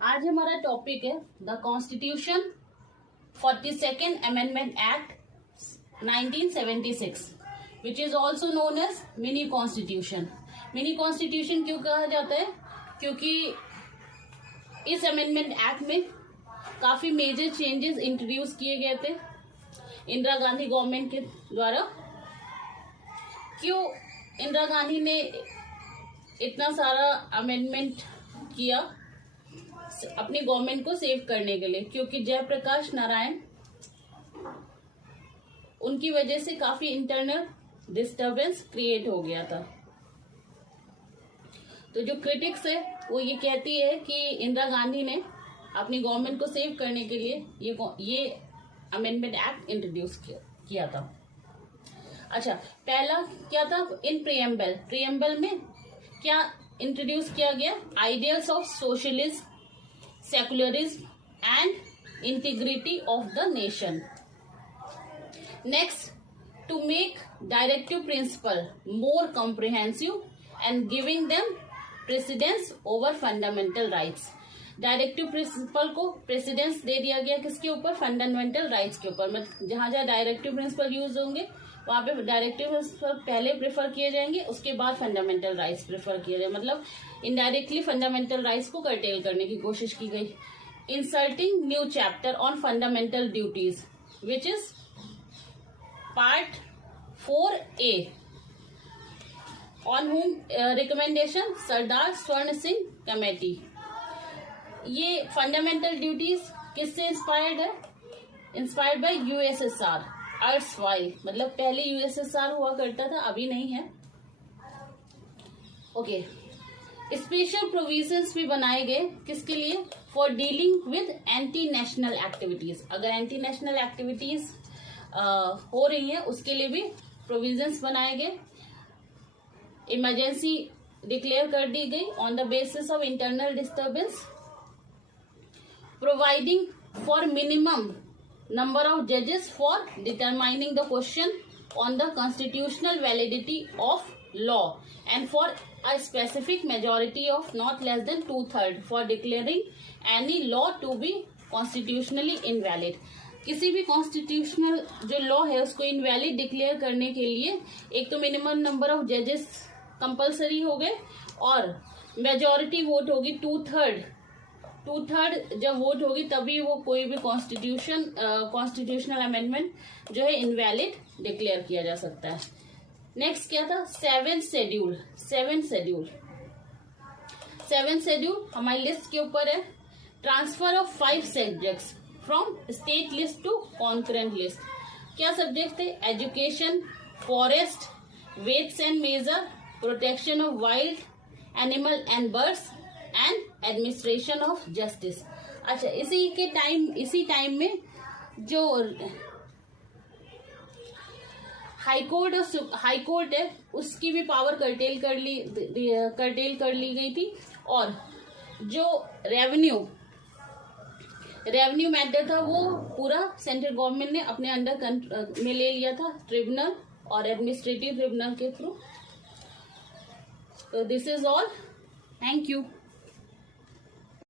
आज हमारा टॉपिक है the constitution 42nd amendment act 1976 which is also known as mini constitution. Mini constitution क्यों कहा जाता है? क्योंकि इस अमेंडमेंट एक्ट में काफी मेजर चेंजेस इंट्रोड्यूस किए गए थे इंदिरा गांधी गवर्नमेंट के द्वारा। क्यों इंदिरा गांधी ने इतना सारा अमेंडमेंट किया अपनी गवर्नमेंट को सेव करने के लिए? क्योंकि जयप्रकाश नारायण उनकी वजह से काफी इंटरनल डिस्टरबेंस क्रिएट हो गया था। तो जो क्रिटिक्स है वो ये कहती है कि इंदिरा गांधी ने अपनी गवर्नमेंट को सेव करने के लिए ये अमेंडमेंट एक्ट इंट्रोड्यूस किया था। अच्छा, पहला क्या था? इन प्रियम्बल में क्या इंट्रोड्यूस किया गया? Ideals of socialism, secularism and integrity of the nation. Next, to make directive principle more comprehensive and giving them precedence over fundamental rights. Directive principle को प्रेसिडेंस दे दिया गया किसके ऊपर? फंडामेंटल राइट्स के ऊपर। मतलब जहां जहां डायरेक्टिव प्रिंसिपल यूज होंगे वहां पे डायरेक्टिव प्रिंसिपल पहले प्रेफर किए जाएंगे, उसके बाद फंडामेंटल राइट्स प्रेफर किए जाए। मतलब इनडायरेक्टली फंडामेंल राइट्स को कर्टेल करने की कोशिश की गई। Inserting new chapter on fundamental duties which is part 4A on whom recommendation Sardar Swaran Singh committee. ये फंडामेंटल ड्यूटीज किससे इंस्पायर्ड है? Inspired by USSR erstwhile. मतलब पहले यूएसएसआर हुआ करता था, अभी नहीं है। ओके, स्पेशल प्रोविजंस भी बनाए गए किसके लिए? For dealing with anti national activities. अगर एंटी नेशनल एक्टिविटीज हो रही है उसके लिए भी प्रोविजंस बनाए गए। इमरजेंसी डिक्लेयर कर दी गई on the basis of internal disturbance. Providing for minimum number of judges for determining the question on the constitutional validity of law and for a specific majority of not less than 2/3 for declaring any law to be constitutionally invalid। किसी भी constitutional जो law है उसको invalid declare करने के लिए एक तो मिनिमम नंबर ऑफ जजेस कंपलसरी हो गए और मेजॉरिटी वोट होगी 2/3 जब वोट होगी तभी वो कोई भी कॉन्स्टिट्यूशनल अमेंडमेंट जो है इनवैलिड डिक्लेयर किया जा सकता है। नेक्स्ट क्या था? सेवन शेड्यूल हमारी लिस्ट के ऊपर है। Transfer of 5 subjects from state list to concurrent list. क्या सब्जेक्ट थे? Education, forest, weights and measure, protection of wild animal and birds and administration of justice. अच्छा, इसी टाइम में जो हाई कोर्ट है उसकी भी पावर कर्टेल कर ली गई थी। और जो रेवेन्यू मैटर था वो पूरा सेंट्रल गवर्नमेंट ने अपने अंडर में ले लिया था ट्रिब्यूनल और एडमिनिस्ट्रेटिव ट्रिब्यूनल के थ्रू। तो this is all. Thank you.